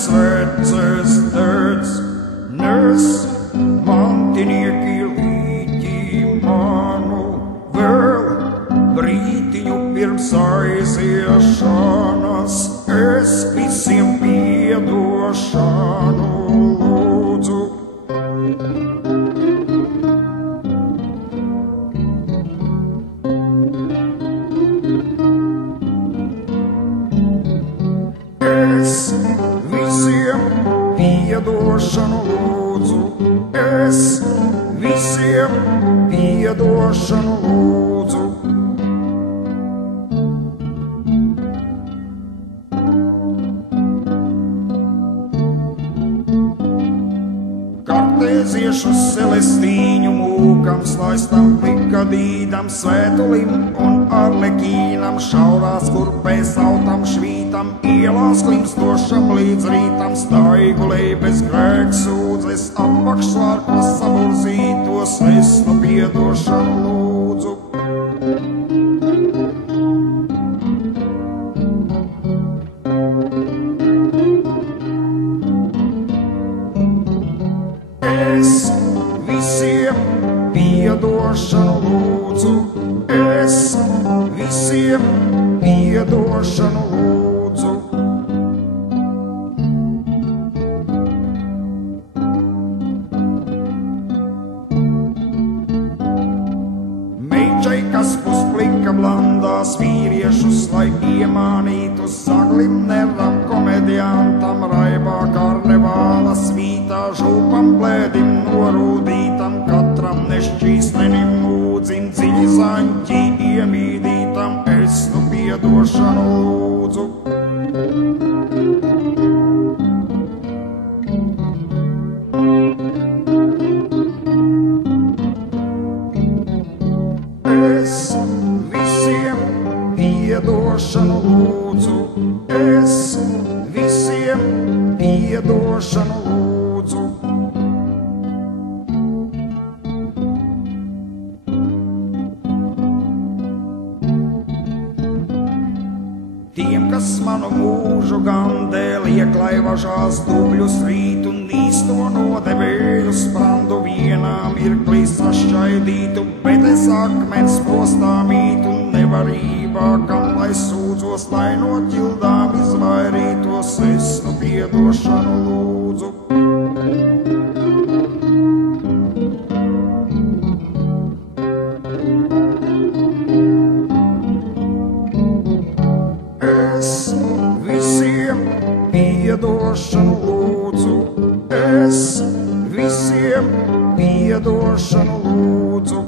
sveces dēts, nes man tinieki līķi manu vēl brītiņu pirms aiziešanas. Es visiem piedošanu lūdzu. Es visiem piedošanu lūdzu. Es visiem piedošanu lūdzu. Kartēziešu celestīņu mūkam, slaistam, plikadīdam, svētulim un arlekīnam, šaurās kurpēs autam, švītam, ielās klimstošam līdz rītam, staigulei bez grēksūdzes, apakšvārkos saburzītos, es nu piedošanu lūdzu. Es visiem piedošanu lūdzu. Es visiem piedošanu lūdzu. Meičai, kas pusplika blandās vīriešus, lai iemānītu saglim neram komediantam, raibā karnevāla svītā, žūpam blēdim norūdītam, katram nešķīstenim mūdzim, dziļi zaņķī iemīdītam, es nu piedošanu lūdzu. Es visiem piedošanu lūdzu. Es visiem piedošanu lūdzu. Tiem, kas manu mūžu gandēl ieklaivažās dubļus rīt un nīsto nodevēju sprandu vienā mirklī sašķaidītu, bet es akmens postā mītu nevarībā, kam lai sūdzos, lai no ķildām izvairītos, es nu piedošanu lūdzu. Es visiem piedošanu lūdzu. Es visiem piedošanu lūdzu.